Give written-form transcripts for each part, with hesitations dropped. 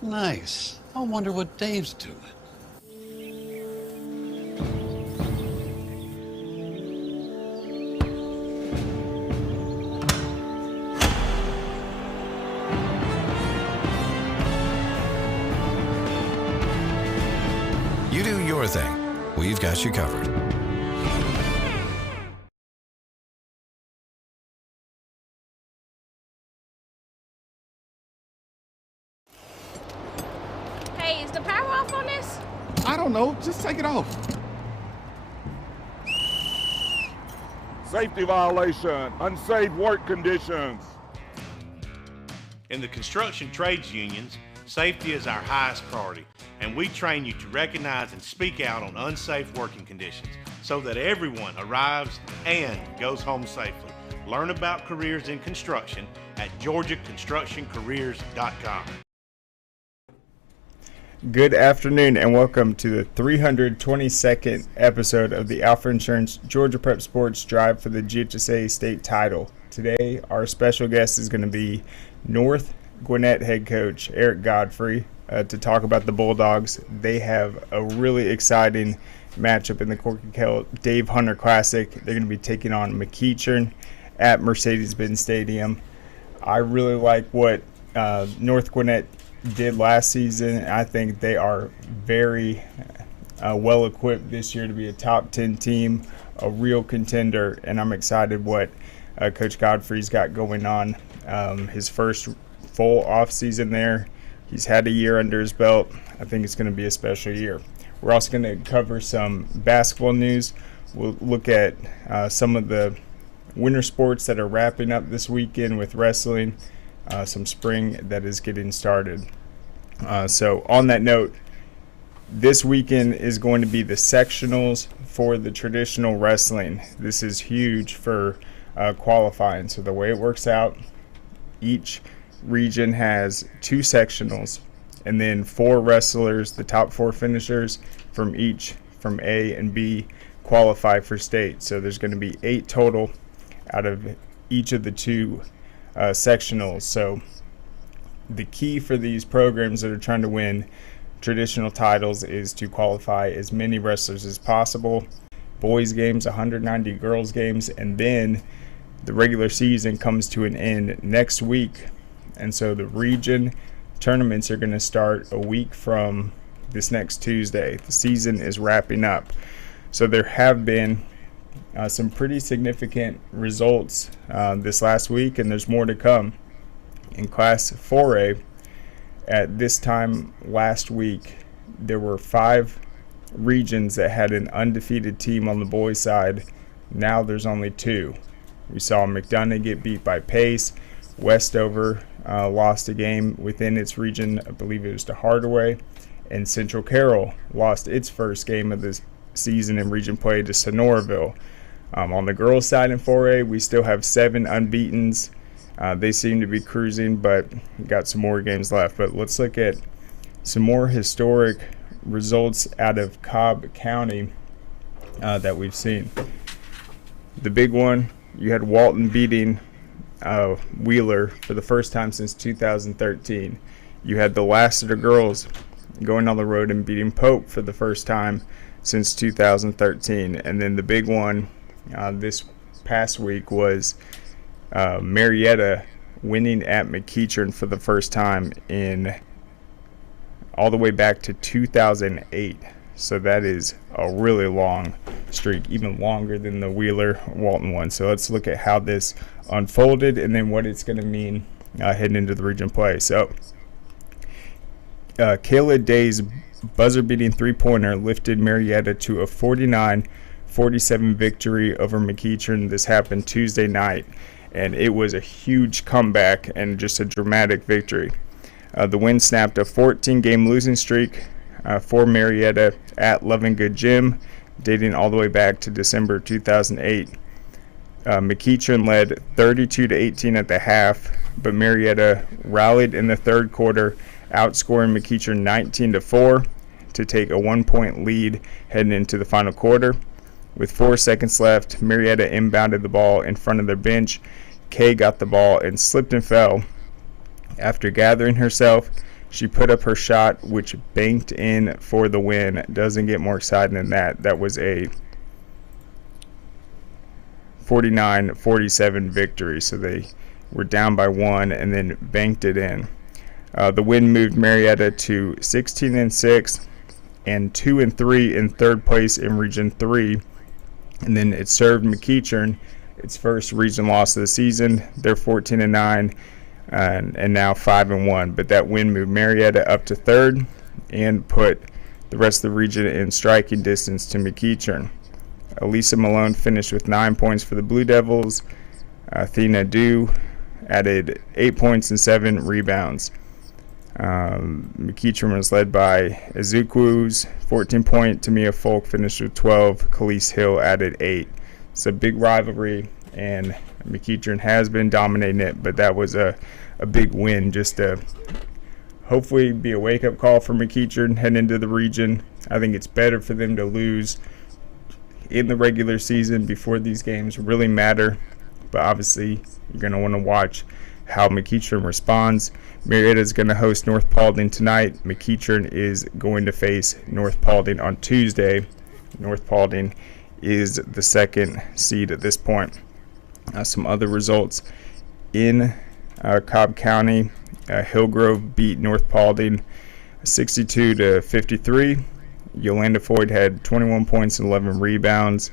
Nice. I wonder what Dave's doing. You do your thing. We've got you covered. Hey, is the power off on this? I don't know. Just take it off. Safety violation, unsafe work conditions. In the construction trades unions, safety is our highest priority, and we train you to recognize and speak out on unsafe working conditions so that everyone arrives and goes home safely. Learn about careers in construction at georgiaconstructioncareers.com. Good afternoon and welcome to the 322nd episode of the Alfa Insurance Georgia Prep Sports Drive for the GHSA State Title. Today, our special guest is going to be North Gwinnett head coach Eric Godfree to talk about the Bulldogs. They have a really exciting matchup in the Corky, Kell Dave Hunter Classic. They're going to be taking on McEachern at Mercedes-Benz Stadium. I really like what North Gwinnett did last season. I think they are very well equipped this year to be a top 10 team, a real contender, and I'm excited what Coach Godfree's got going on. His first full offseason there. He's had a year under his belt. I think it's going to be a special year. We're also going to cover some basketball news. We'll look at some of the winter sports that are wrapping up this weekend with wrestling, some spring that is getting started. So on that note, this weekend is going to be the sectionals for the traditional wrestling. This is huge for qualifying. So the way it works out, each region has 2 sectionals and then 4 wrestlers, the top 4 finishers from A and B, qualify for state. So there's going to be 8 total out of each of the 2 sectionals. So the key for these programs that are trying to win traditional titles is to qualify as many wrestlers as possible. Boys games, 190 girls games, and then the regular season comes to an end next week. And so the region tournaments are going to start a week from this next Tuesday. The season is wrapping up. So there have been some pretty significant results this last week, and there's more to come. In Class 4A, at this time last week, there were 5 regions that had an undefeated team on the boys' side. Now there's only 2. We saw McDonough get beat by Pace. Westover lost a game within its region. I believe it was to Hardaway. And Central Carroll lost its first game of the season in region play to Sonoraville. On the girls' side in 4A, we still have 7 unbeatens. They seem to be cruising, but got some more games left. But let's look at some more historic results out of Cobb County that we've seen. The big one, you had Walton beating Wheeler for the first time since 2013. You had the Lassiter girls going on the road and beating Pope for the first time since 2013. And then the big one this past week was Marietta winning at McEachern for the first time in all the way back to 2008. So that is a really long streak, even longer than the Wheeler-Walton one. So let's look at how this unfolded and then what it's going to mean heading into the region play. So Kayla Day's buzzer-beating three-pointer lifted Marietta to a 49-47 victory over McEachern. This happened Tuesday night, and it was a huge comeback and just a dramatic victory. The win snapped a 14-game losing streak for Marietta at Lovingood Gym, dating all the way back to December 2008. McEachern led 32-18 at the half, but Marietta rallied in the third quarter, outscoring McEachern 19-4 to take a 1-point lead heading into the final quarter. With 4 seconds left, Marietta inbounded the ball in front of their bench. Kay got the ball and slipped and fell. After gathering herself, She put up her shot, which banked in for the win. Doesn't get more exciting than that. That was a 49-47 victory. So they were down by 1 and then banked it in. The win moved Marietta to 16-6 and 2-3 in third place in Region 3. And then it served McEachern its first region loss of the season. They're 14-9 and now 5-1. But that win moved Marietta up to third and put the rest of the region in striking distance to McEachern. Elisa Malone finished with 9 points for the Blue Devils. Athena Dew added 8 points and 7 rebounds. McEachern was led by Ezekwu's 14-point. Tamia Folk finished with 12. Khalees Hill added 8. It's a big rivalry, and McEachern has been dominating it, but that was a big win just to hopefully be a wake-up call for McEachern heading into the region. I think it's better for them to lose in the regular season before these games really matter, but obviously you're going to want to watch how McEachern responds. Marietta is going to host North Paulding tonight. McEachern is going to face North Paulding on Tuesday. North Paulding is the second seed at this point. Some other results in Cobb County. Hillgrove beat North Paulding 62-53. Yolanda Floyd had 21 points and 11 rebounds.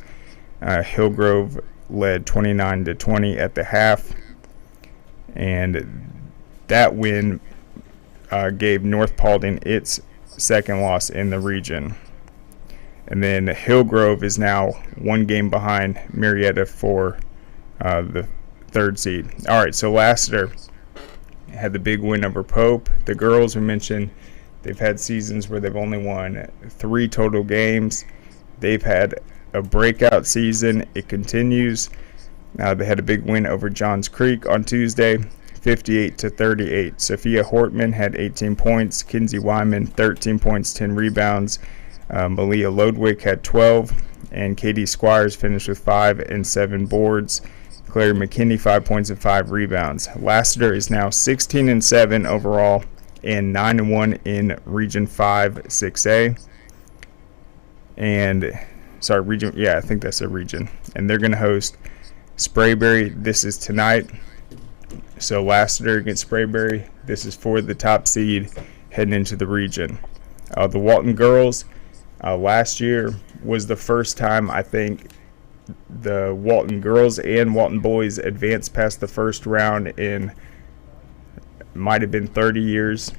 Hillgrove led 29-20 at the half. And that win gave North Paulding its second loss in the region. And then Hillgrove is now 1 game behind Marietta for the third seed. All right, so Lassiter had the big win over Pope. The girls, we mentioned, they've had seasons where they've only won 3 total games. They've had a breakout season. It continues. They had a big win over Johns Creek on Tuesday, 58-38. Sophia Hortman had 18 points. Kinsey Wyman, 13 points, 10 rebounds. Malia Lodwick had 12. And Katie Squires finished with 5 and 7 boards. Claire McKinney, 5 points and 5 rebounds. Lassiter is now 16-7 overall and 9-1 in Region 5 6A. And, sorry, Region, yeah, I think that's a region. And they're going to host Sprayberry. This is tonight. So Lassiter against Sprayberry. This is for the top seed heading into the region. The Walton girls, last year was the first time I think the Walton girls and Walton boys advanced past the first round in might have been 30 years.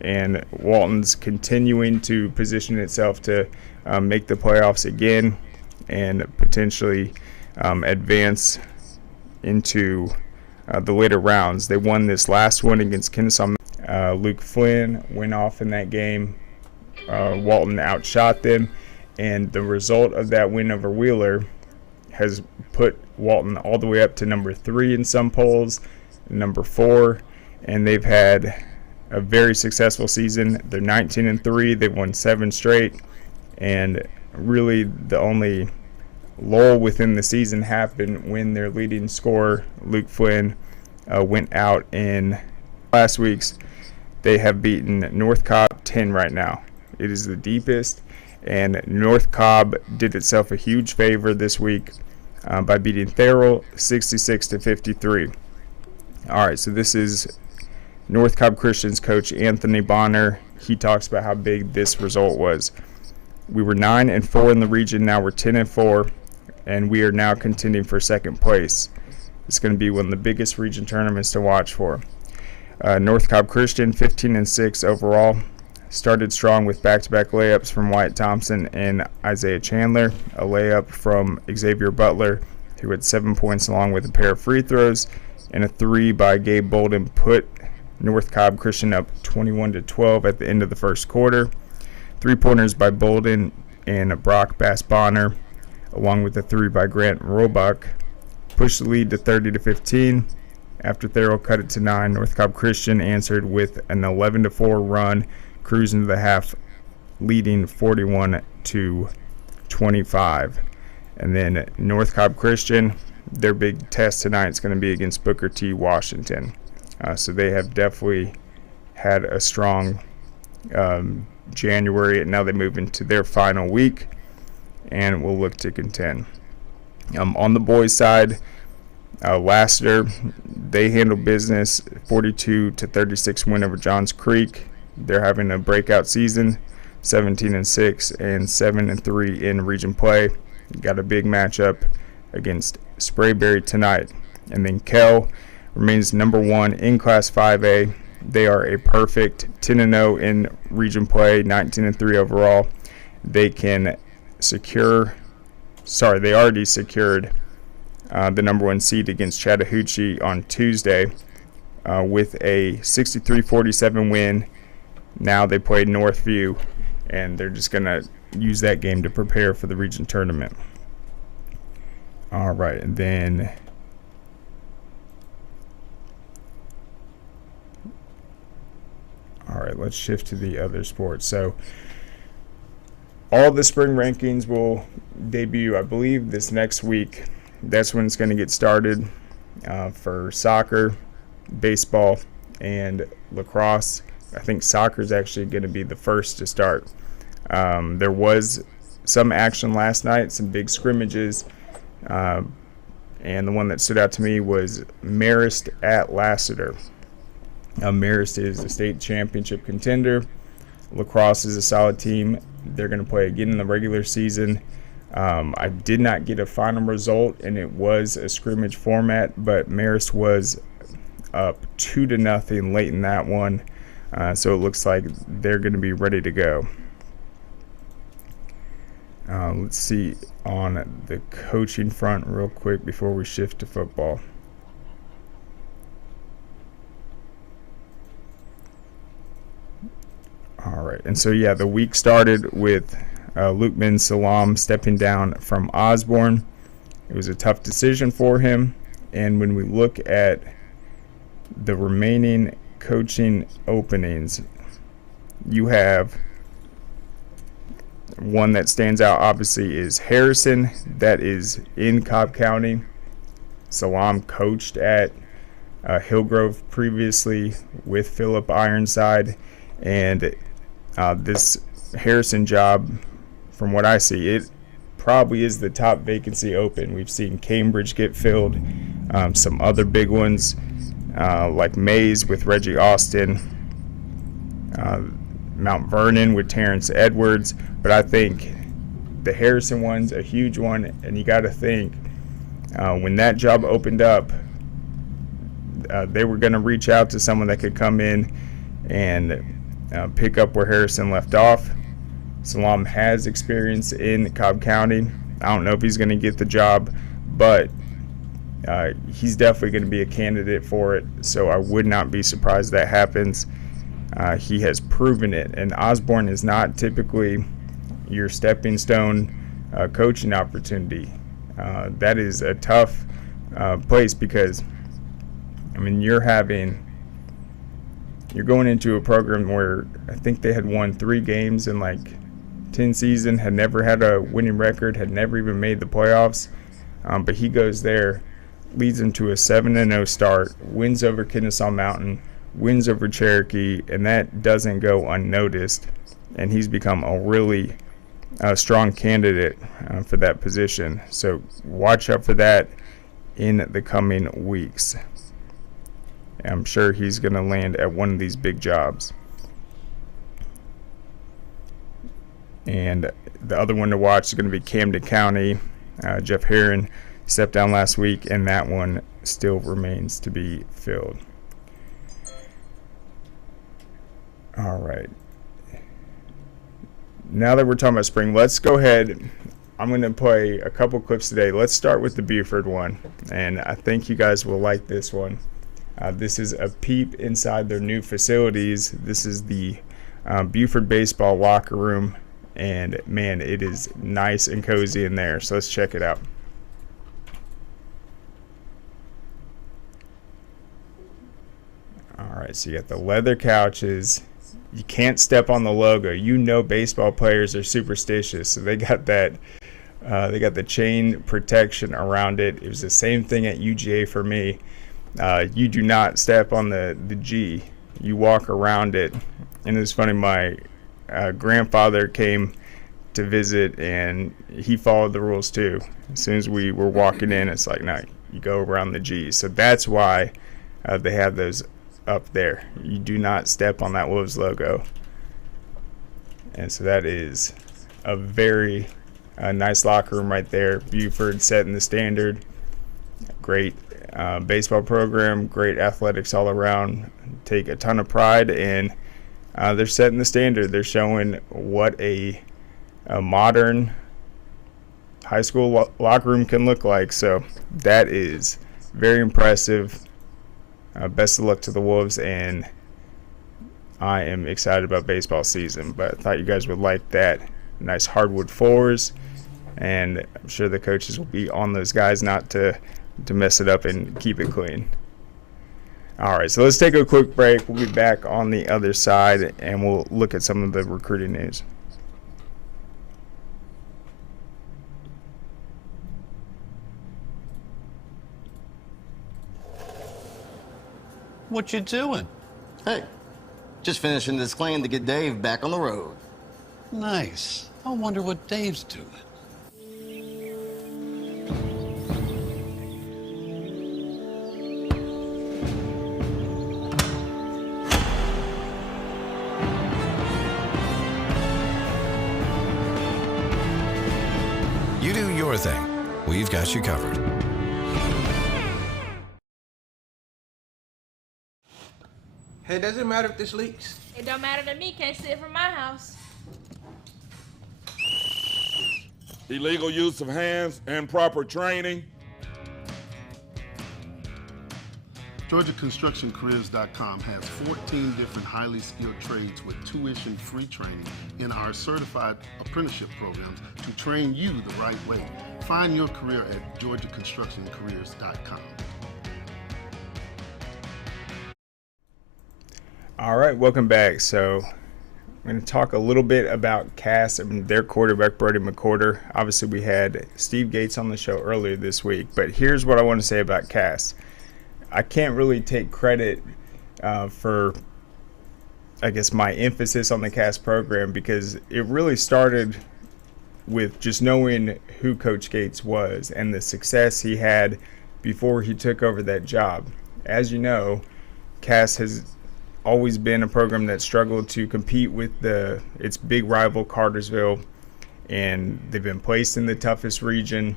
And Walton's continuing to position itself to make the playoffs again and potentially advance into the later rounds. They won this last one against Kennesaw. Luke Flynn went off in that game. Walton outshot them, and the result of that win over Wheeler has put Walton all the way up to number 3 in some polls, number 4, and they've had a very successful season. They're 19-3. They've won 7 straight, and really the only lull within the season happened when their leading scorer, Luke Flynn, went out in last week's. They have beaten North Cobb 10 right now. It is the deepest, and North Cobb did itself a huge favor this week by beating Farrell 66-53. All right, so this is North Cobb Christian's coach Anthony Bonner. He talks about how big this result was. We were 9-4 in the region. Now we're 10-4, and we are now contending for second place. It's going to be one of the biggest region tournaments to watch for. North Cobb Christian 15-6 overall. Started strong with back-to-back layups from Wyatt Thompson and Isaiah Chandler. A layup from Xavier Butler, who had 7 points along with a pair of free throws. And a 3 by Gabe Bolden put North Cobb Christian up 21-12 at the end of the first quarter. 3-pointers by Bolden and Brock Bass-Bonner, along with a 3 by Grant Roebuck, pushed the lead to 30-15. After Thurl cut it to 9, North Cobb Christian answered with an 11-4 run, cruising to the half, leading 41-25. And then North Cobb Christian, their big test tonight is going to be against Booker T. Washington. So they have definitely had a strong January, and now they move into their final week and will look to contend. On the boys' side, Lassiter, they handled business, 42-36 win over Johns Creek. They're having a breakout season, 17-6 and 7-3 in region play. Got a big matchup against Sprayberry tonight. And then Kell remains number 1 in Class 5A. They are a perfect 10-0 in region play, 19-3 overall. They can they already secured the number 1 seed against Chattahoochee on Tuesday with a 63-47 win. Now they play Northview, and they're just going to use that game to prepare for the region tournament. All right, and then let's shift to the other sports. So all the spring rankings will debut, I believe, this next week. That's when it's going to get started for soccer, baseball, and lacrosse. I think soccer is actually going to be the first to start. There was some action last night, some big scrimmages, and the one that stood out to me was Marist at Lassiter. Marist is a state championship contender. Lacrosse is a solid team. They're going to play again in the regular season. I did not get a final result, and it was a scrimmage format, but Marist was up 2-0 late in that one. So it looks like they're going to be ready to go. Let's see on the coaching front real quick before we shift to football. All right, and so the week started with Lukeman Salam stepping down from Osborne. It was a tough decision for him, and when we look at the remaining coaching openings, you have one that stands out obviously is Harrison. That is in Cobb County. Salam coached at Hillgrove previously with Philip Ironside, and this Harrison job, from what I see, it probably is the top vacancy open. We've seen Cambridge get filled, some other big ones like Mays with Reggie Austin, Mount Vernon with Terrence Edwards, but I think the Harrison one's a huge one, and you got to think when that job opened up, they were going to reach out to someone that could come in and pick up where Harrison left off. Salam has experience in Cobb County. I don't know if he's going to get the job, but he's definitely going to be a candidate for it, so I would not be surprised that happens. He has proven it, and Osborne is not typically your stepping stone coaching opportunity. That is a tough place because, I mean, you're going into a program where I think they had won 3 games in like 10 season, had never had a winning record, had never even made the playoffs. But he goes there, leads them to a 7-0 start, wins over Kennesaw Mountain, wins over Cherokee, and that doesn't go unnoticed. And he's become a really strong candidate for that position. So watch out for that in the coming weeks. I'm sure he's going to land at one of these big jobs. And the other one to watch is going to be Camden County. Jeff Herron stepped down last week, and that one still remains to be filled. All right. Now that we're talking about spring, let's go ahead. I'm going to play a couple clips today. Let's start with the Buford one, and I think you guys will like this one. This is a peep inside their new facilities. This is the Buford baseball locker room, and man, it is nice and cozy in there. So let's check it out. All right, so you got the leather couches. You can't step on the logo. You know baseball players are superstitious, so they got that. They got the chain protection around it. It was the same thing at UGA for me. You do not step on the G. you walk around it. And it's funny, my grandfather came to visit, and he followed the rules too. As soon as we were walking in, it's like, no, you go around the G's. So that's why they have those up there. You do not step on that Wolves logo. And so that is a very nice locker room right there. Buford setting the standard. Great baseball program, great athletics all around. Take a ton of pride, and they're setting the standard. They're showing what a modern high school locker room can look like. So that is very impressive. Best of luck to the Wolves, and I am excited about baseball season. But I thought you guys would like that. Nice hardwood floors, and I'm sure the coaches will be on those guys not to mess it up and keep it clean. All right, so let's take a quick break. We'll be back on the other side, and we'll look at some of the recruiting news. What you doing? Hey, just finishing this claim to get Dave back on the road. Nice. I wonder what Dave's doing. You do your thing. We've got you covered. Hey, does it matter if this leaks? It don't matter to me, can't see it from my house. Illegal use of hands, improper training. GeorgiaConstructionCareers.com has 14 different highly skilled trades with tuition-free training in our certified apprenticeship programs to train you the right way. Find your career at GeorgiaConstructionCareers.com. All right, welcome back. So I'm going to talk a little bit about Cass and their quarterback, Brody McCorder. Obviously, we had Steve Gates on the show earlier this week, but here's what I want to say about Cass. I can't really take credit for, I guess, my emphasis on the Cass program, because it really started with just knowing who Coach Gates was and the success he had before he took over that job. As you know, Cass has always been a program that struggled to compete with its big rival Cartersville, and they've been placed in the toughest region.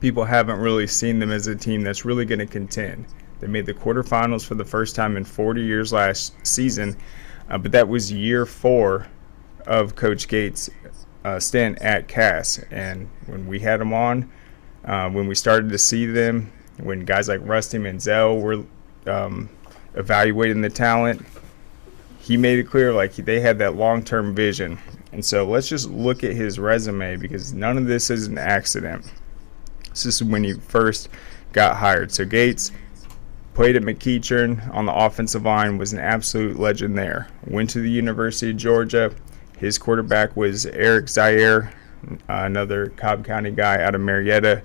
People haven't really seen them as a team that's really going to contend. They made the quarterfinals for the first time in 40 years last season, but that was year 4 of Coach Gates' stint at Cass. And when we had them on, when we started to see them, when guys like Rusty Manziel were evaluating the talent, he made it clear like they had that long-term vision. And so let's just look at his resume, because none of this is an accident. This is when he first got hired. So Gates played at McEachern on the offensive line, was an absolute legend there. Went to the University of Georgia. His quarterback was Eric Zaire, another Cobb County guy out of Marietta,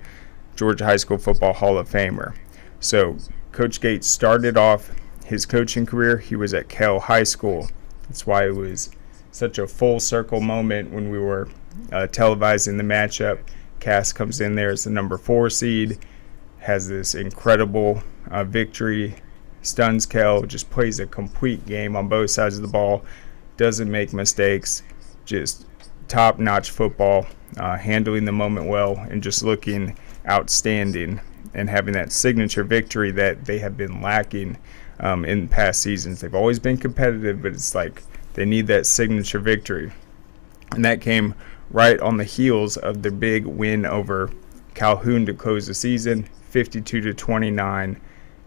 Georgia High School Football Hall of Famer. So Coach Gates started off his coaching career, he was at Kell High School. That's why it was such a full circle moment when we were televising the matchup. Cass comes in there as the number 4 seed, has this incredible victory, stuns Kell, just plays a complete game on both sides of the ball, doesn't make mistakes, just top-notch football, handling the moment well, and just looking outstanding and having that signature victory that they have been lacking in past seasons. They've always been competitive, but it's like they need that signature victory. And that came right on the heels of the big win over Calhoun to close the season, 52-29.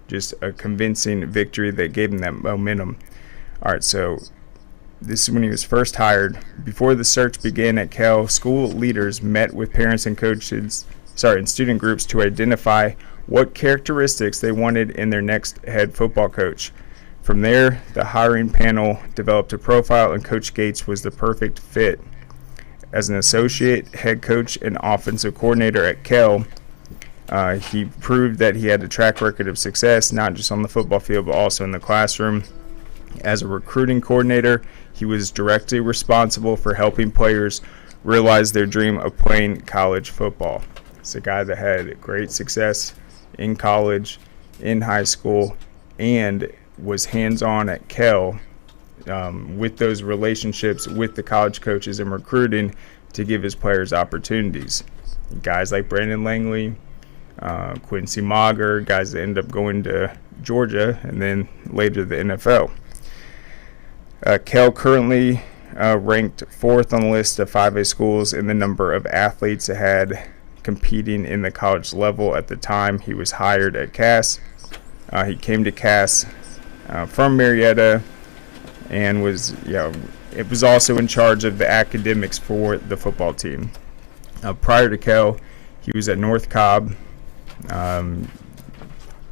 Just a convincing victory that gave them that momentum. All right, so this is when he was first hired. Before the search began at Kell, school leaders met with parents and coaches, and student groups to identify what characteristics they wanted in their next head football coach. From there, the hiring panel developed a profile, and Coach Gates was the perfect fit. As an associate head coach and offensive coordinator at Kell, he proved that he had a track record of success, not just on the football field, but also in the classroom. As a recruiting coordinator, he was directly responsible for helping players realize their dream of playing college football. It's a guy that had great success in college, in high school, and was hands-on at Kell with those relationships with the college coaches and recruiting to give his players opportunities. Guys like Brandon Langley, Quincy Mager, guys that end up going to Georgia and then later the NFL. Kell currently ranked 4th on the list of 5A schools in the number of athletes it had competing in the college level at the time he was hired at Cass. He came to Cass from Marietta and was, it was also in charge of the academics for the football team. Prior to Kell, he was at North Cobb.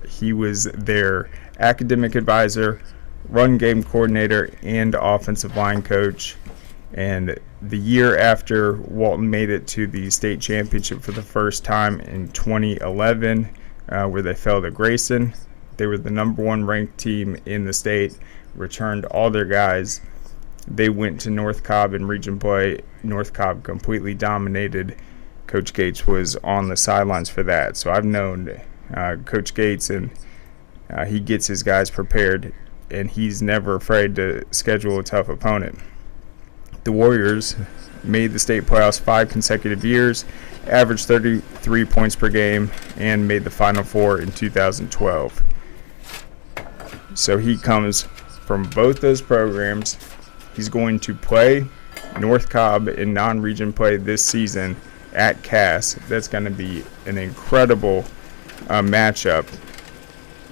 He was their academic advisor, run game coordinator, and offensive line coach. And the year after Walton made it to the state championship for the first time in 2011, where they fell to Grayson, they were the number 1 ranked team in the state, returned all their guys. They went to North Cobb in region play. North Cobb completely dominated. Coach Gates was on the sidelines for that. So I've known Coach Gates, and he gets his guys prepared, and he's never afraid to schedule a tough opponent. The Warriors made the state playoffs 5 consecutive years, averaged 33 points per game, and made the Final Four in 2012. So he comes from both those programs. He's going to play North Cobb in non-region play this season at Cass. That's going to be an incredible matchup.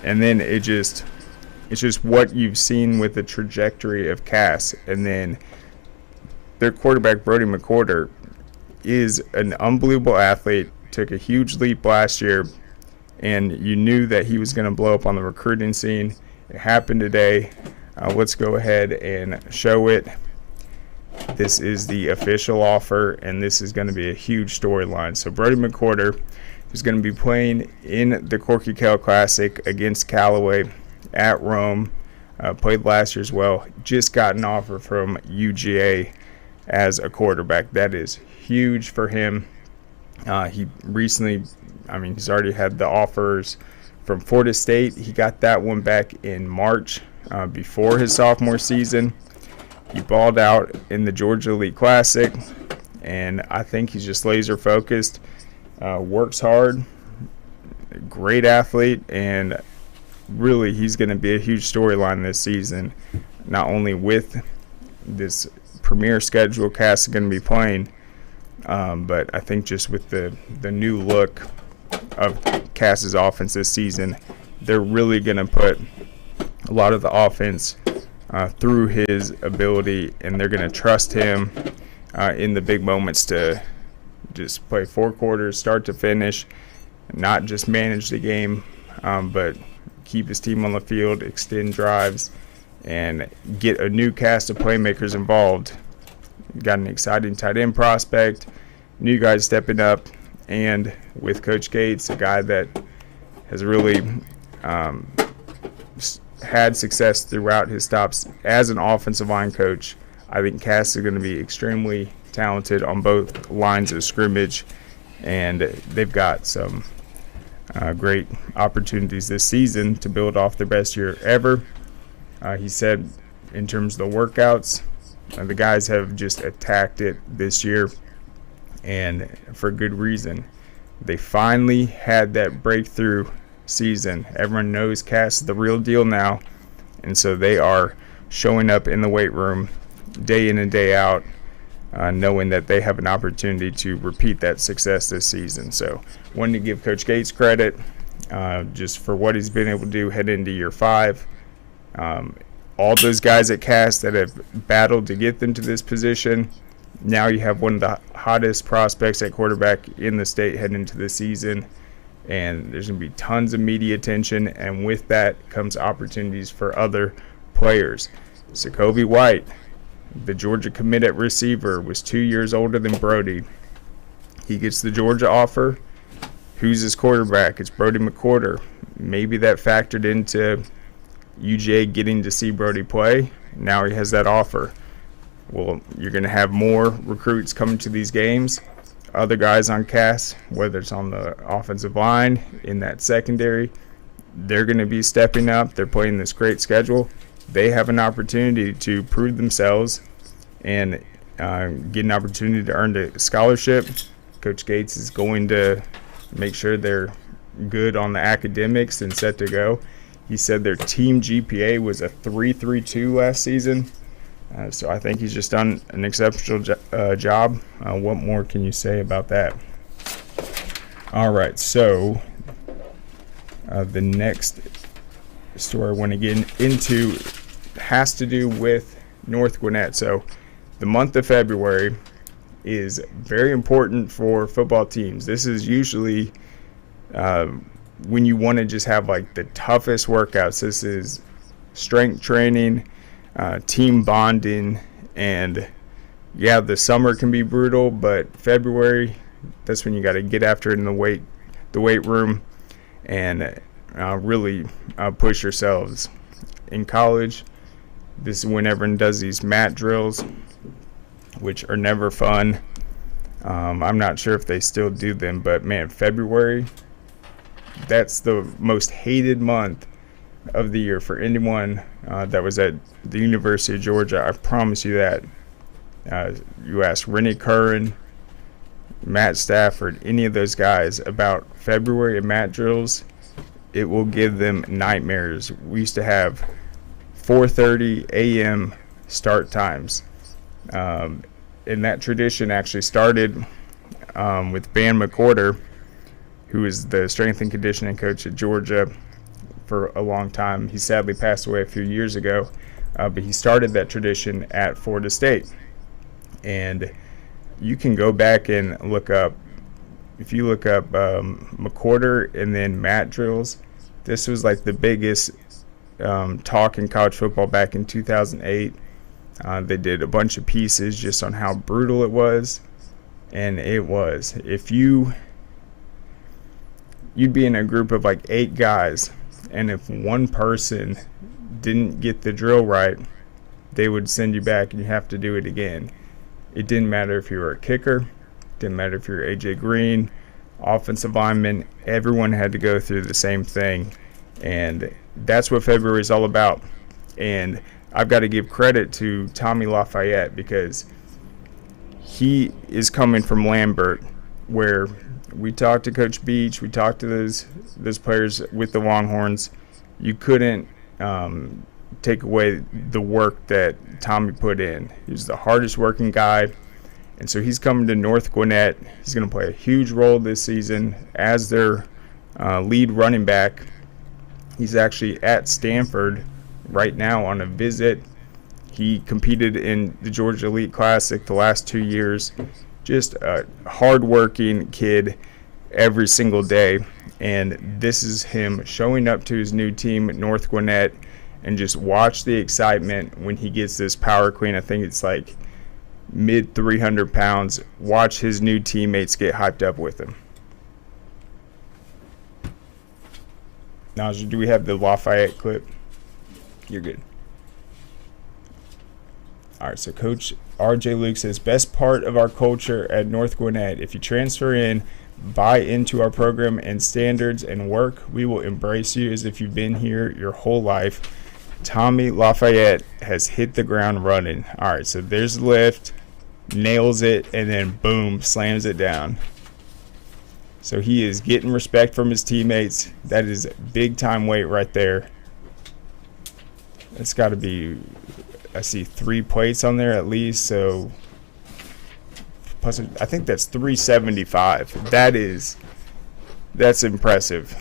And then it's just what you've seen with the trajectory of Cass. And then their quarterback, Brody McCorder, is an unbelievable athlete, took a huge leap last year, and you knew that he was going to blow up on the recruiting scene. It happened today. Let's go ahead and show it. This is the official offer, and this is going to be a huge storyline. So Brody McCorder is going to be playing in the Corky Kell Classic against Callaway at Rome. Played last year as well. Just got an offer from UGA as a quarterback. That is huge for him. He recently, he's already had the offers from Florida State. He got that one back in March before his sophomore season. He balled out in the Georgia Elite Classic, and I think he's just laser focused, works hard, great athlete, and really he's going to be a huge storyline this season, not only with this premier schedule Cass is going to be playing, but I think just with the new look of Cass's offense this season, they're really going to put a lot of the offense through his ability, and they're going to trust him in the big moments to just play 4 quarters, start to finish, not just manage the game, but keep his team on the field, extend drives, and get a new cast of playmakers involved. Got an exciting tight end prospect, new guys stepping up, and with Coach Gates, a guy that has really had success throughout his stops as an offensive line coach. I think Cass is going to be extremely talented on both lines of scrimmage, and they've got some great opportunities this season to build off their best year ever. He said in terms of the workouts, the guys have just attacked it this year, and for good reason. They finally had that breakthrough season. Everyone knows Cass is the real deal now, and so they are showing up in the weight room day in and day out, knowing that they have an opportunity to repeat that success this season. So wanted to give Coach Gates credit just for what he's been able to do head into year 5. All those guys at Cass that have battled to get them to this position, now you have one of the hottest prospects at quarterback in the state heading into the season, and there's going to be tons of media attention, and with that comes opportunities for other players. Sokovie White, the Georgia commit at receiver, was 2 years older than Brody. He gets the Georgia offer. Who's his quarterback? It's Brody McCorder. Maybe that factored into UGA getting to see Brody play. Now he has that offer. Well, you're going to have more recruits coming to these games. Other guys on cast, whether it's on the offensive line, in that secondary, they're going to be stepping up. They're playing this great schedule. They have an opportunity to prove themselves and get an opportunity to earn a scholarship. Coach Gates is going to make sure they're good on the academics and set to go. He said their team GPA was a 3.32 last season. So I think he's just done an exceptional job. What more can you say about that? All right, so the next story I want to get into has to do with North Gwinnett. So the month of February is very important for football teams. This is usually when you want to just have like the toughest workouts. This is strength training, team bonding, and yeah, the summer can be brutal, but February, that's when you got to get after it in the weight room and really push yourselves. In college, this is when everyone does these mat drills, which are never fun. I'm not sure if they still do them, but man, February, that's the most hated month of the year for anyone that was at the University of Georgia. I promise you that. You ask Rennie Curran, Matt Stafford, any of those guys about February and mat drills, it will give them nightmares. We used to have 4:30 a.m. start times. And that tradition actually started with Van McCorder, who is the strength and conditioning coach at Georgia for a long time. He sadly passed away a few years ago, but he started that tradition at Florida State. And you can go back and look up, if you look up McCorder and then mat drills, this was like the biggest talk in college football back in 2008. They did a bunch of pieces just on how brutal it was, and it was. If you'd be in a group of like 8 guys, and if one person didn't get the drill right, they would send you back and you have to do it again. It didn't matter if you were a kicker, didn't matter if you were AJ Green, offensive lineman, everyone had to go through the same thing. And that's what February is all about. And I've got to give credit to Tommy Lafayette, because he is coming from Lambert, where we talked to Coach Beach, we talked to those players with the Longhorns. You couldn't take away the work that Tommy put in. He was the hardest working guy, and so he's coming to North Gwinnett. He's going to play a huge role this season as their lead running back. He's actually at Stanford right now on a visit. He competed in the Georgia Elite Classic the last 2 years. Just a hard-working kid every single day. And this is him showing up to his new team at North Gwinnett, and just watch the excitement when he gets this power clean. I think it's like mid 300 pounds. Watch his new teammates get hyped up with him. Now, do we have the Lafayette clip? You're good. All right, so Coach R.J. Luke says, best part of our culture at North Gwinnett, if you transfer in, buy into our program and standards and work, we will embrace you as if you've been here your whole life. Tommy Lafayette has hit the ground running. All right, so there's the lift, nails it, and then boom, slams it down. So he is getting respect from his teammates. That is big time weight right there. It's got to be, I see 3 plates on there at least, so plus I think that's 375. That's impressive.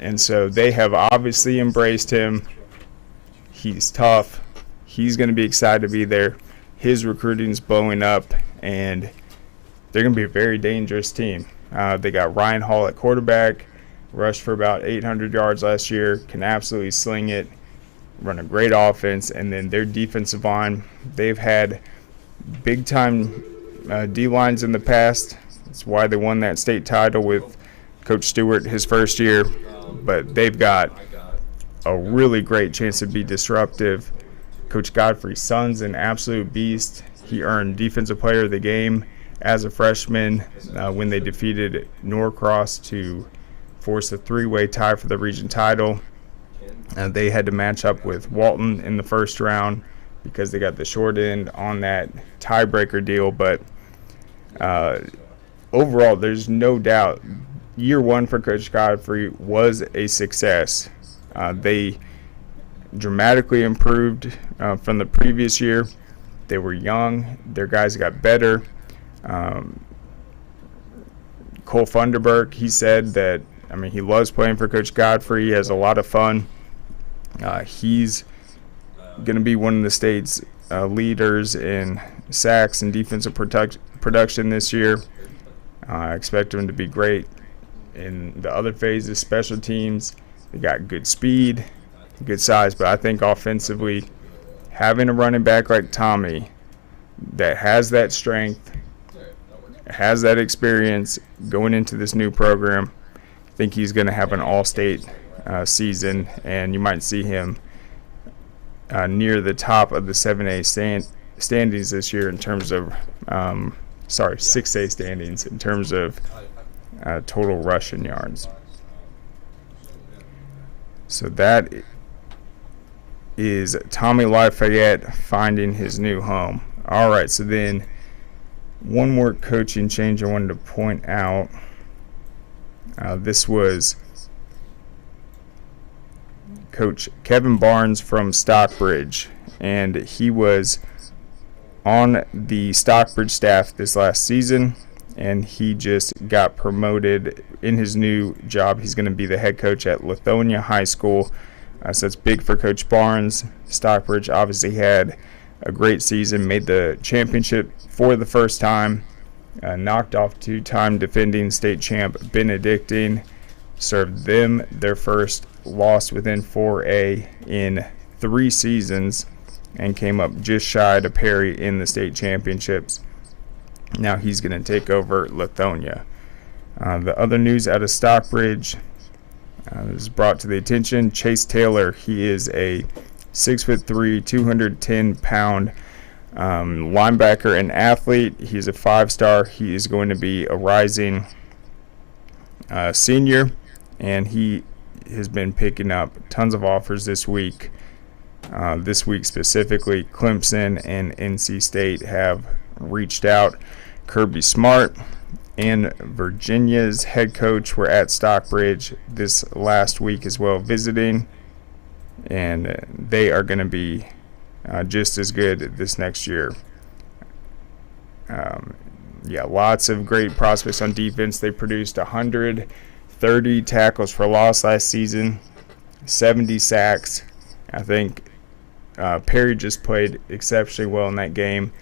And so they have obviously embraced him. He's tough. He's going to be excited to be there. His recruiting's blowing up, and they're going to be a very dangerous team. They got Ryan Hall at quarterback, rushed for about 800 yards last year, can absolutely sling it, run a great offense, and then their defensive line, they've had big-time D-lines in the past. That's why they won that state title with Coach Stewart his first year. but they've got a really great chance to be disruptive. Coach Godfree's son's an absolute beast. He earned Defensive Player of the Game as a freshman when they defeated Norcross to force a three-way tie for the region title. They had to match up with Walton in the first round because they got the short end on that tiebreaker deal. But overall, there's no doubt year one for Coach Godfree was a success. They dramatically improved from the previous year. They were young. Their guys got better. Cole Funderburk, he said that, he loves playing for Coach Godfree. He has a lot of fun. He's going to be one of the state's leaders in sacks and defensive production this year. I expect him to be great in the other phases, special teams. They got good speed, good size, but I think offensively, having a running back like Tommy that has that strength, has that experience going into this new program, I think he's going to have an all-state season, and you might see him near the top of the 7A standings this year in terms of 6A standings in terms of total rushing yards. So that is Tommy Lafayette finding his new home. All right, so then one more coaching change I wanted to point out. This was Coach Kevin Barnes from Stockbridge, and he was on the Stockbridge staff this last season, and he just got promoted in his new job. He's going to be the head coach at Lithonia High School, so it's big for Coach Barnes. Stockbridge obviously had a great season, made the championship for the first time, knocked off two-time defending state champ Benedictine, served them their first loss within 4A in 3 seasons, and came up just shy to Perry in the state championships. Now he's going to take over Lithonia. The other news out of Stockbridge is brought to the attention. Chase Taylor, he is a 6'3", 210-pound linebacker and athlete. He's a 5-star. He is going to be a rising senior, and he has been picking up tons of offers this week. This week specifically, Clemson and NC State have reached out. Kirby Smart and Virginia's head coach were at Stockbridge this last week as well, visiting, and they are going to be just as good this next year. Lots of great prospects on defense. They produced 130 tackles for loss last season, 70 sacks. I think Perry just played exceptionally well in that game.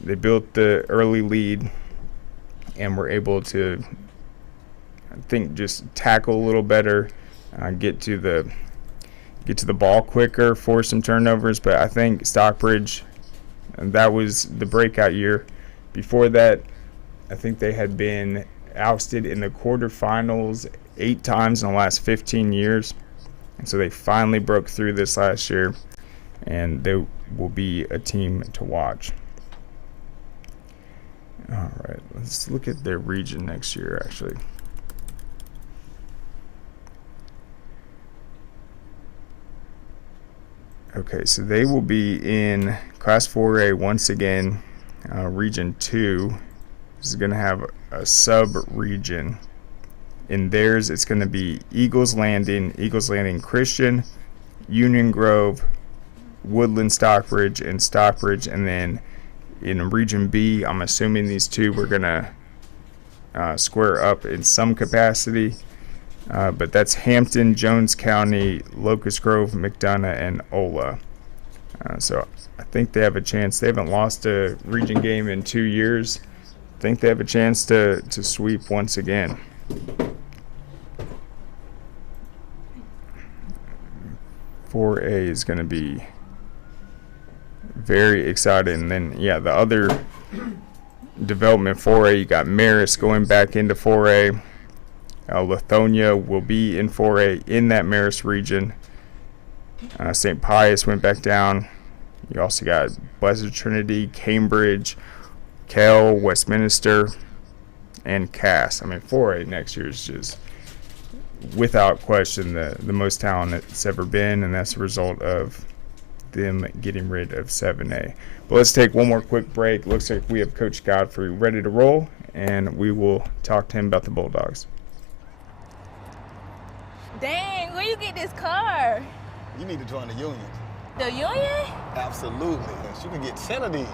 They built the early lead and were able to, I think, just tackle a little better, get to the ball quicker, force some turnovers. But I think Stockbridge, that was the breakout year. Before that, I think they had been ousted in the quarterfinals 8 times in the last 15 years. And so they finally broke through this last year, and they will be a team to watch. All right, let's look at their region next year, actually. Okay, so they will be in Class 4A once again. Region 2 is going to have a sub-region. In theirs, it's going to be Eagles Landing Christian, Union Grove, Woodland Stockbridge, and Stockbridge. And then in Region B, I'm assuming these two were going to square up in some capacity. But that's Hampton, Jones County, Locust Grove, McDonough, and Ola. So I think they have a chance. They haven't lost a region game in 2 years. I think they have a chance to sweep once again. .4A is going to be very exciting. And then, the other development 4A, you got Marist going back into 4A. Lithonia will be in 4A in that Marist region. St. Pius went back down. You also got Blessed Trinity, Cambridge, Kell, Westminster, and Cass. I mean, 4A next year is just, without question, the most talent it's ever been, and that's a result of them getting rid of 7A. But let's take one more quick break. Looks like we have Coach Godfree ready to roll, and we will talk to him about the Bulldogs. Dang, where you get this car? You need to join the union. The union? Absolutely. You can get 10 of these.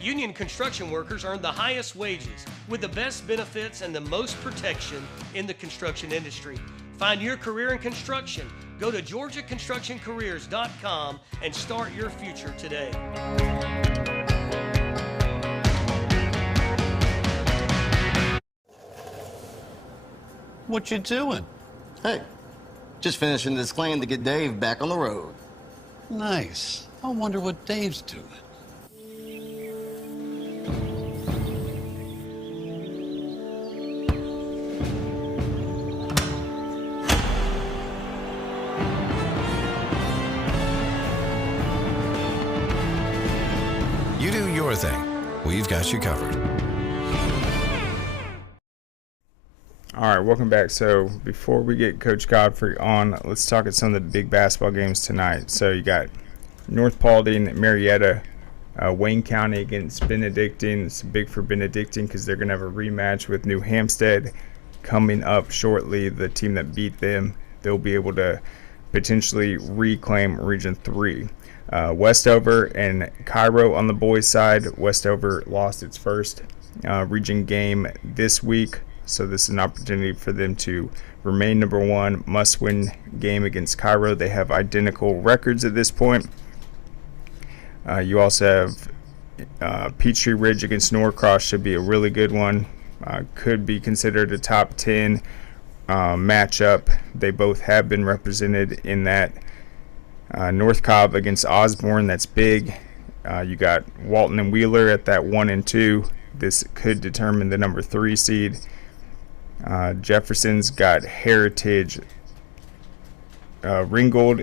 Union construction workers earn the highest wages with the best benefits and the most protection in the construction industry. Find your career in construction. Go to GeorgiaConstructionCareers.com and start your future today. What you doing? Hey, just finishing this claim to get Dave back on the road. Nice. I wonder what Dave's doing. You do your thing. We've got you covered. All right, welcome back. So before we get Coach Godfree on, let's talk at some of the big basketball games tonight. So you got North Paulding, Marietta, Wayne County against Benedictine. It's big for Benedictine because they're going to have a rematch with New Hampstead coming up shortly. The team that beat them, they'll be able to potentially reclaim Region 3. Westover and Cairo on the boys' side. Westover lost its first region game this week, so this is an opportunity for them to remain number one. Must-win game against Cairo. They have identical records at this point. You also have Peachtree Ridge against Norcross. Should be a really good one. Could be considered a top 10 matchup. They both have been represented in that. North Cobb against Osborne, that's big. You got Walton and Wheeler at that 1 and 2. This could determine the number 3 seed. Jefferson's got Heritage, Ringgold,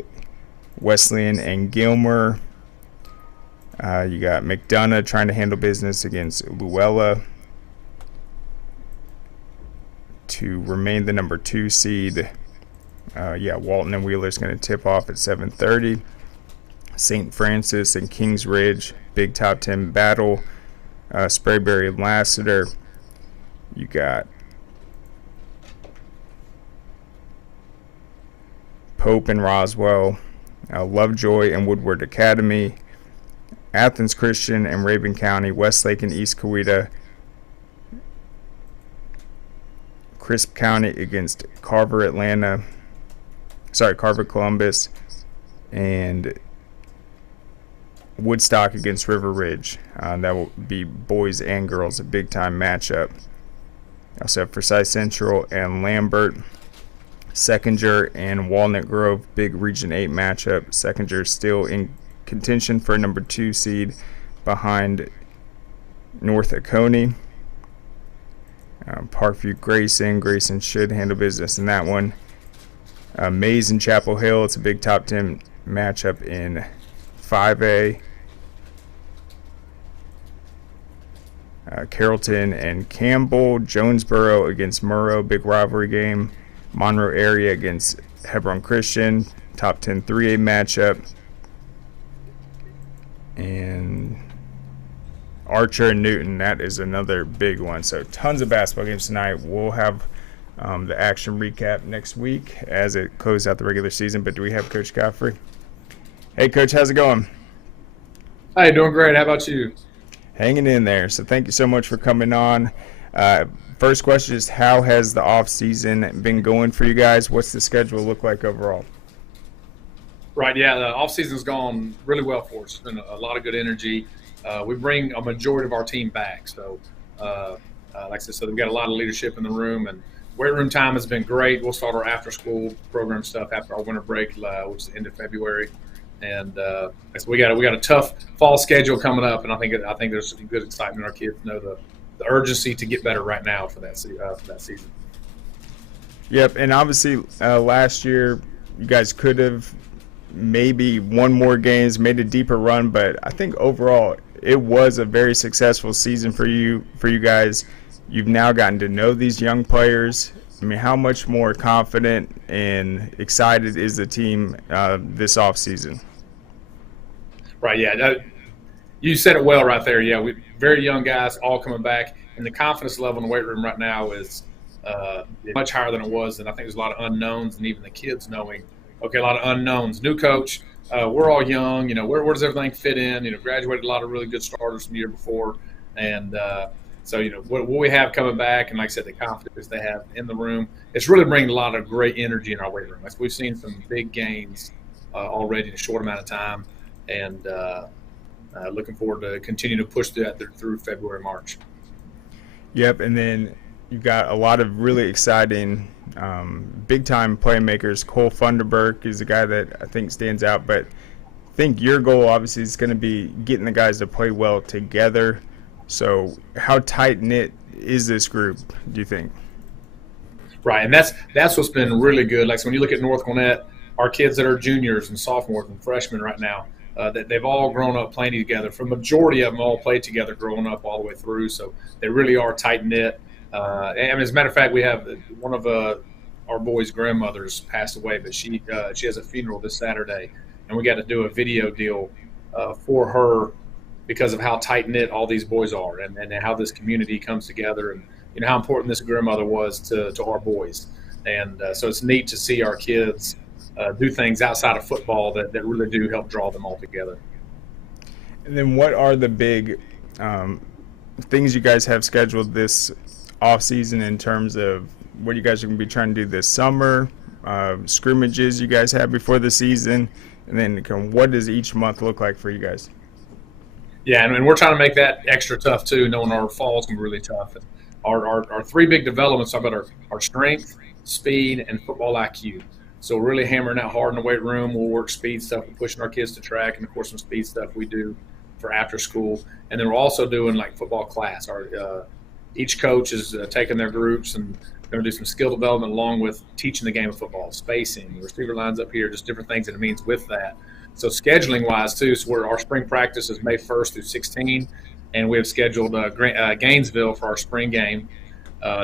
Wesleyan, and Gilmer. You got McDonough trying to handle business against Luella to remain the number 2 seed. Walton and Wheeler's going to tip off at 7:30. St. Francis and Kings Ridge, big top 10 battle. Sprayberry and Lassiter. You got Pope and Roswell. Lovejoy and Woodward Academy. Athens Christian and Rabun County. Westlake and East Coweta. Crisp County against Carver Columbus, and Woodstock against River Ridge. That will be boys and girls, a big-time matchup. Also have Forsyth Central and Lambert. Seconder and Walnut Grove, big Region 8 matchup. Seconder still in contention for a number 2 seed behind North Oconee. Parkview Grayson should handle business in that one. Mays and Chapel Hill, it's a big top 10 matchup in 5A. Carrollton and Campbell. Jonesboro against Murrow, big rivalry game. Monroe area against Hebron Christian, top 10 3A matchup. And Archer and Newton, that is another big one. So tons of basketball games tonight. We'll have the action recap next week as it closes out the regular season. But do we have Coach Godfree? Hey, Coach, how's it going? Hey, doing great. How about you? Hanging in there. So thank you so much for coming on. First question is, how has the off-season been going for you guys? What's the schedule look like overall? Right, yeah, the off-season's gone really well for us. It's been a lot of good energy. We bring a majority of our team back. So, like I said, we've got a lot of leadership in the room, and weight room time has been great. We'll start our after-school program stuff after our winter break, which is the end of February. And so we got a tough fall schedule coming up, and I think there's some good excitement. Our kids know urgency to get better right now for that season. Yep, and obviously last year you guys could have maybe won more games, made a deeper run, but I think overall it was a very successful season for you guys. You've now gotten to know these young players. I mean, how much more confident and excited is the team this offseason? Right, yeah. You said it well right there. Yeah, we very young guys all coming back, and the confidence level in the weight room right now is much higher than it was. And I think there's a lot of unknowns, and even the kids knowing, okay, a lot of unknowns. New coach, we're all young. Where does everything fit in? Graduated a lot of really good starters from the year before, and so what we have coming back, and like I said, the confidence they have in the room, it's really bringing a lot of great energy in our weight room. We've seen some big gains already in a short amount of time, and looking forward to continuing to push that through February, March. Yep, and then you've got a lot of really exciting big-time playmakers. Cole Funderburk is a guy that I think stands out, but I think your goal obviously is going to be getting the guys to play well together. So how tight-knit is this group, do you think? Right, and that's what's been really good. Like, so when you look at North Gwinnett, our kids that are juniors and sophomores and freshmen right now, that they've all grown up playing together. For the majority of them all played together growing up all the way through, so they really are tight-knit. And as a matter of fact, we have one of our boys' grandmothers passed away, but she has a funeral this Saturday, and we got to do a video deal for her because of how tight-knit all these boys are, and how this community comes together, and how important this grandmother was to our boys. And so it's neat to see our kids do things outside of football that really do help draw them all together. And then what are the big things you guys have scheduled this offseason in terms of what you guys are going to be trying to do this summer, scrimmages you guys have before the season, and then what does each month look like for you guys? Yeah, and we're trying to make that extra tough too, knowing our fall is going to be really tough. And our three big developments are about our strength, speed, and football IQ. So we're really hammering that hard in the weight room. We'll work speed stuff, we're pushing our kids to track, and of course some speed stuff we do for after school. And then we're also doing like football class. Each coach is taking their groups and going to do some skill development along with teaching the game of football, spacing, receiver lines up here, just different things that it means with that. So scheduling-wise, too, so our spring practice is May 1st through 16, and we have scheduled Gainesville for our spring game,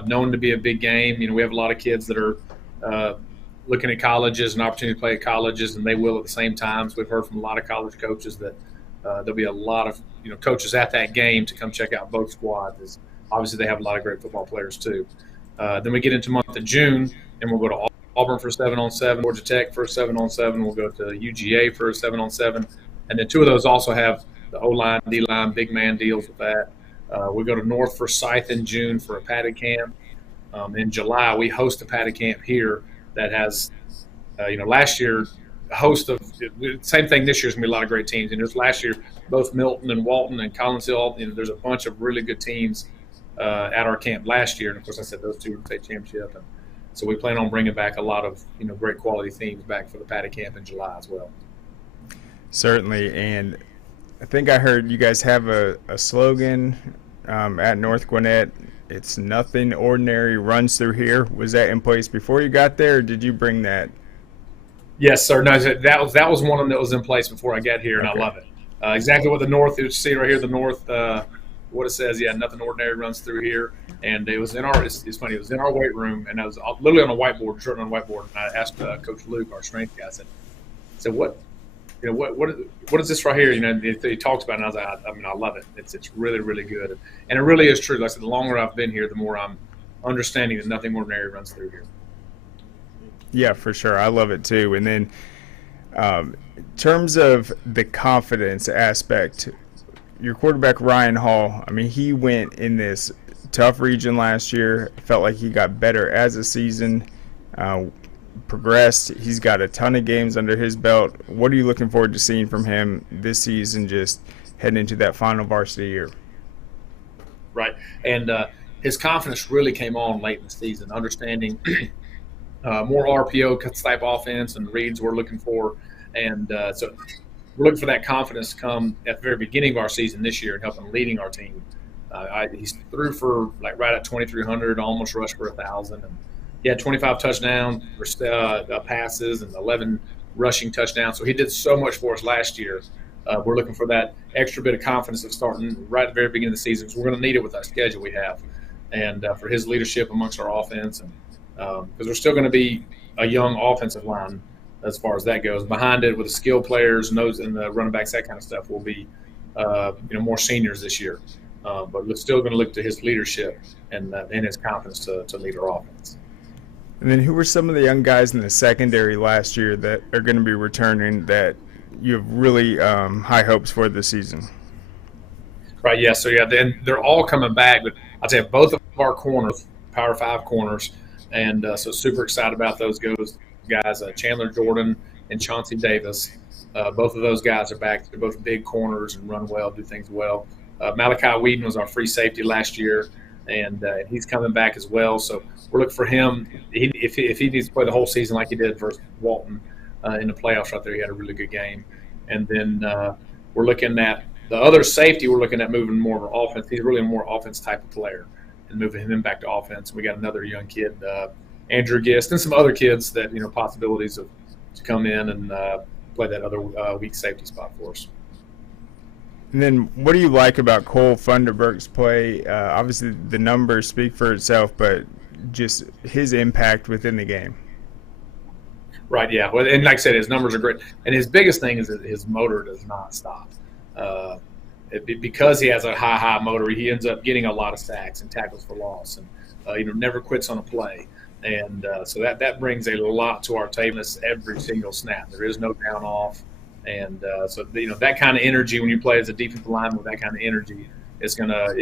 known to be a big game. We have a lot of kids that are looking at colleges and opportunity to play at colleges, and they will at the same time. So we've heard from a lot of college coaches that there'll be a lot of coaches at that game to come check out both squads. Obviously, they have a lot of great football players, too. Then we get into the month of June, and we'll go to Auburn for a 7-on-7, Georgia Tech for a 7-on-7. We'll go to UGA for a 7-on-7. And then two of those also have the O-line, D-line, big man deals with that. We go to North for Scythe in June for a padded camp. In July, we host a padded camp here that has, last year, a host of – same thing this year is going to be a lot of great teams. And there's last year, both Milton and Walton and Collins Hill, there's a bunch of really good teams at our camp last year. And, of course, I said those two would take championship. And so we plan on bringing back a lot of, great quality teams back for the padded camp in July as well. Certainly. And I think I heard you guys have a slogan at North Gwinnett. It's nothing ordinary runs through here. Was that in place before you got there, or did you bring that? Yes, sir. No, that was one of them that was in place before I got here, and okay. I love it. Exactly what the North, you see right here, the North, what it says, nothing ordinary runs through here. And it was in it's funny, it was in our weight room, and I was literally on a whiteboard, written on a whiteboard, and I asked Coach Luke, our strength guy, I said, what is this right here? He talks about it, and I was like, I love it. It's really, really good. And it really is true. Like I said, the longer I've been here, the more I'm understanding that nothing ordinary runs through here. Yeah, for sure. I love it too. And then in terms of the confidence aspect, your quarterback, Ryan Hall, he went in this tough region last year. Felt like he got better as the season progressed. He's got a ton of games under his belt. What are you looking forward to seeing from him this season, just heading into that final varsity year? Right. And his confidence really came on late in the season, understanding more RPO type offense and reads we're looking for. And so we're looking for that confidence to come at the very beginning of our season this year and helping leading our team. He threw for like right at 2,300, almost rushed for 1,000. And he had 25 touchdown passes and 11 rushing touchdowns. So he did so much for us last year. We're looking for that extra bit of confidence of starting right at the very beginning of the season. So we're going to need it with our schedule we have, and for his leadership amongst our offense, and because we're still going to be a young offensive line as far as that goes. Behind it with the skill players, and the running backs, that kind of stuff, will be more seniors this year. But we're still going to look to his leadership and his confidence to lead our offense. And then who were some of the young guys in the secondary last year that are going to be returning that you have really high hopes for this season? Right, yeah. So, then they're all coming back. But I'd say both of our corners, Power 5 corners, and so super excited about those guys, Chandler Jordan and Chauncey Davis. Both of those guys are back. They're both big corners and run well, do things well. Malachi Whedon was our free safety last year, and he's coming back as well. So we're looking for him. If he needs to play the whole season like he did versus Walton in the playoffs right there, he had a really good game. And then we're looking at the other safety. We're looking at moving more of an offense. He's really a more offense type of player, and moving him back to offense. We got another young kid, Andrew Gist, and some other kids that possibilities of to come in and play that other weak safety spot for us. And then what do you like about Cole Funderburk's play? Obviously the numbers speak for itself, but just his impact within the game. Right, yeah. Well, and like I said, his numbers are great. And his biggest thing is that his motor does not stop. Because he has a high motor, he ends up getting a lot of sacks and tackles for loss, and never quits on a play. And so that brings a lot to our table every single snap. There is no down off. And so that kind of energy when you play as a defensive lineman with that kind of energy is gonna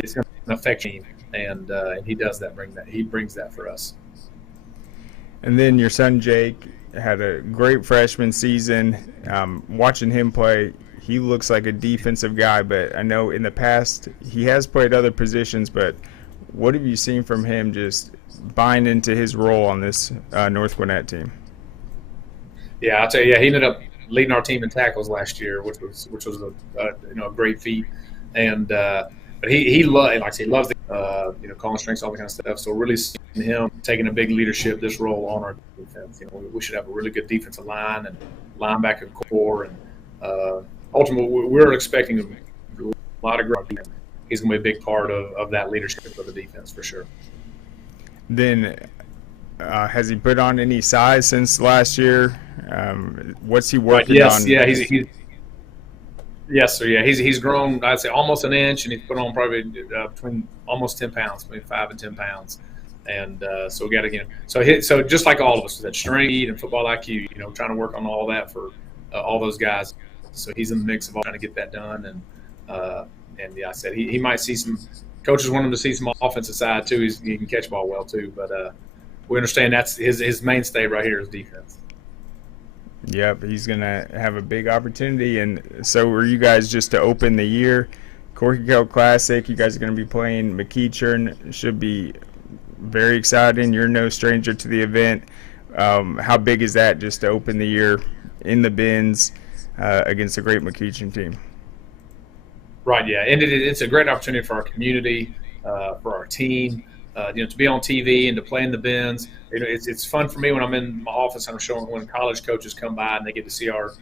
affect you. And he does that. He brings that for us. And then your son Jake had a great freshman season. Watching him play, he looks like a defensive guy, but I know in the past he has played other positions. But what have you seen from him just buying into his role on this North Gwinnett team? Yeah, I'll tell you, he ended up leading our team in tackles last year, which was a great feat. And but he loves calling strengths, all that kind of stuff. So really seeing him taking a big leadership this role on our defense. We should have a really good defensive line and linebacker core, and ultimately we're expecting a lot of growth. He's going to be a big part of that leadership of the defense for sure. Then has he put on any size since last year? What's he working on? Yeah, yes, sir. Yeah, he's grown. I'd say almost an inch, and he's put on probably between almost 10 pounds, between 5 and 10 pounds. And so we got to so just like all of us, that strength and football IQ, trying to work on all that for all those guys. So he's in the mix of all trying to get that done. And yeah, I said he might see some coaches want him to see some offensive side too. He can catch ball well too, but we understand that's his mainstay right here is defense. Yep, he's going to have a big opportunity. And so are you guys just to open the year? Corky Kell Classic, you guys are going to be playing McEachern. Should be very exciting. You're no stranger to the event. How big is that just to open the year in the bins against a great McEachern team? Right, yeah. And it's a great opportunity for our community, for our team. To be on TV and to play in the bins. It's fun for me when I'm in my office and I'm showing when college coaches come by and they get to see our,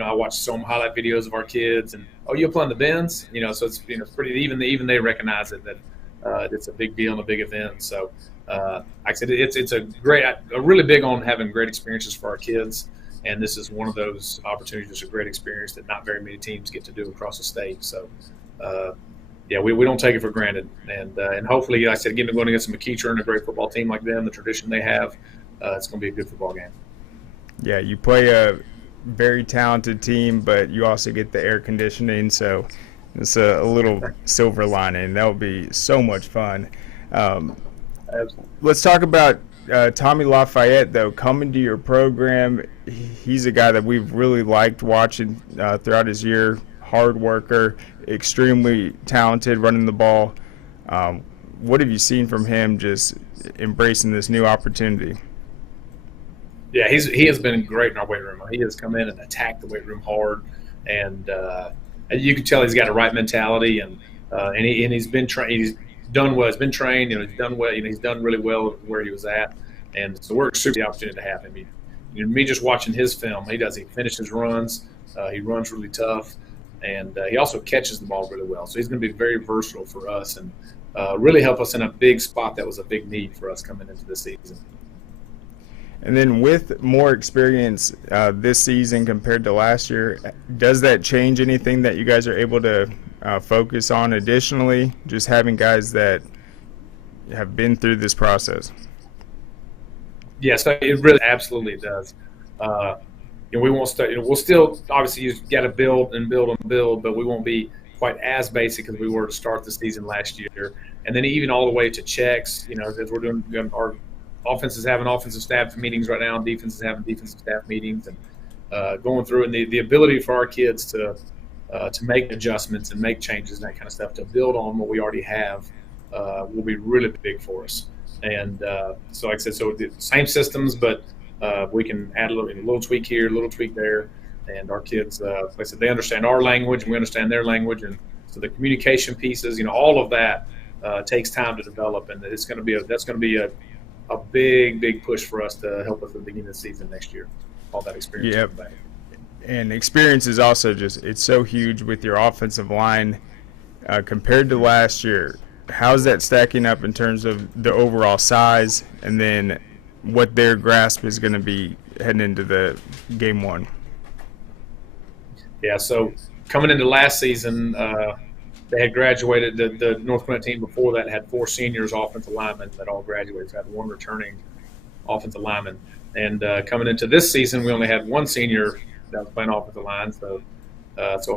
I watch some highlight videos of our kids and, you'll play in the bins, so it's pretty even they recognize it that it's a big deal and a big event. So like I said, it's a really big on having great experiences for our kids, and this is one of those opportunities. It's a great experience that not very many teams get to do across the state. So. Yeah, we don't take it for granted, and hopefully, like I said, again, going against McEachern, a great football team like them, the tradition they have, it's going to be a good football game. Yeah, you play a very talented team, but you also get the air conditioning, so it's a little silver lining. That will be so much fun. Let's talk about Tommy Lafayette, though, coming to your program. He's a guy that we've really liked watching throughout his year. Hard worker, extremely talented running the ball. What have you seen from him just embracing this new opportunity? Yeah, he has been great in our weight room. He has come in and attacked the weight room hard, and you can tell he's got a right mentality, and and he's been trained. He's done well. He's been trained. He's done well. He's done really well where he was at, and so we're super the opportunity to have him. Me just watching his film, he finishes runs. He runs really tough, and he also catches the ball really well. So he's going to be very versatile for us and really help us in a big spot that was a big need for us coming into this season. And then with more experience this season compared to last year, does that change anything that you guys are able to focus on additionally, just having guys that have been through this process? Yes, it really absolutely does. We won't start. We'll still obviously you got to build and build and build, but we won't be quite as basic as we were to start the season last year. And then even all the way to checks, as we're doing our offense is having offensive staff meetings right now, defense is having defensive staff meetings, and going through, and the ability for our kids to make adjustments and make changes and that kind of stuff to build on what we already have will be really big for us. And so like I said, so the same systems, but we can add a little tweak here, a little tweak there, and our kids, like I said, they understand our language and we understand their language, and so the communication pieces, all of that takes time to develop, and that's going to be a big push for us to help us at the beginning of the season next year. All that experience. Yep. And experience is also it's so huge with your offensive line compared to last year. How's that stacking up in terms of the overall size, and then what their grasp is going to be heading into the game one? Yeah, so coming into last season, they had graduated. The North Gwinnett team before that had 4 seniors offensive linemen that all graduated. So had 1 returning offensive lineman. And coming into this season, we only had 1 senior that was playing offensive line. So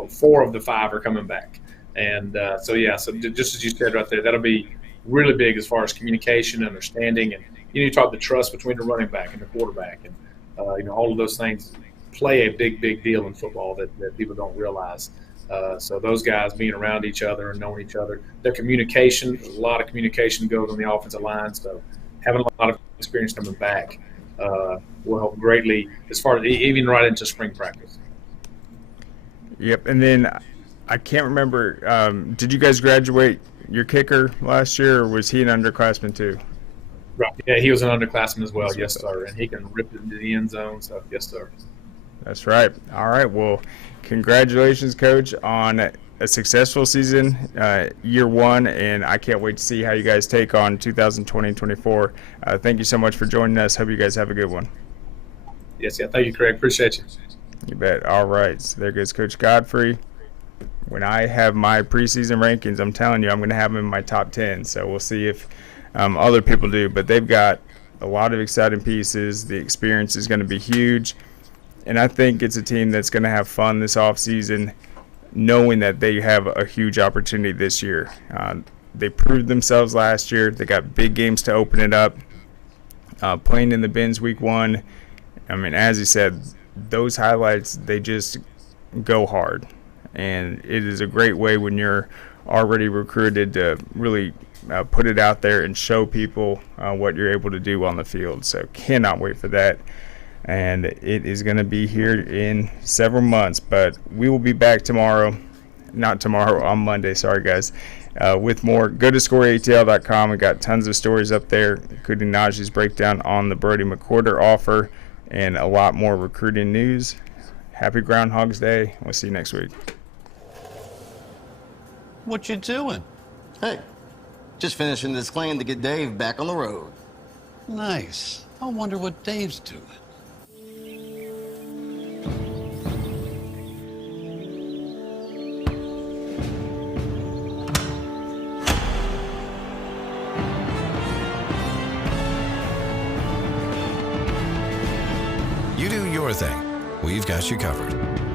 4 of the 5 are coming back. And so just as you said right there, that'll be really big as far as communication, understanding, and you talk the trust between the running back and the quarterback, and all of those things play a big deal in football that people don't realize. So those guys being around each other and knowing each other, their communication, a lot of communication goes on the offensive line. So having a lot of experience coming back will help greatly as far as even right into spring practice. Yep, and then I can't remember. Did you guys graduate your kicker last year, or was he an underclassman too? Right. Yeah, he was an underclassman as well. Yes, sir. And he can rip it into the end zone. So yes, sir. That's right. All right. Well, congratulations, Coach, on a successful season, year one, and I can't wait to see how you guys take on 2020-24. Thank you so much for joining us. Hope you guys have a good one. Yes, yeah. Thank you, Craig. Appreciate you. You bet. All right. So there goes Coach Godfree. When I have my preseason rankings, I'm telling you, I'm going to have them in my top 10. So we'll see if other people do. But they've got a lot of exciting pieces. The experience is going to be huge. And I think it's a team that's going to have fun this offseason, knowing that they have a huge opportunity this year. They proved themselves last year. They got big games to open it up. Playing in the Benz week 1, I mean, as he said, those highlights, they just go hard. And it is a great way when you're already recruited to really put it out there and show people what you're able to do on the field. So cannot wait for that. And it is going to be here in several months. But we will be back tomorrow. Not tomorrow, on Monday. Sorry, guys. With more. Go to scoreatl.com. We got tons of stories up there, including Najee's breakdown on the Brody McWhorter offer and a lot more recruiting news. Happy Groundhog's Day. We'll see you next week. What you doing? Hey, just finishing this claim to get Dave back on the road. Nice. I wonder what Dave's doing. You do your thing. We've got you covered.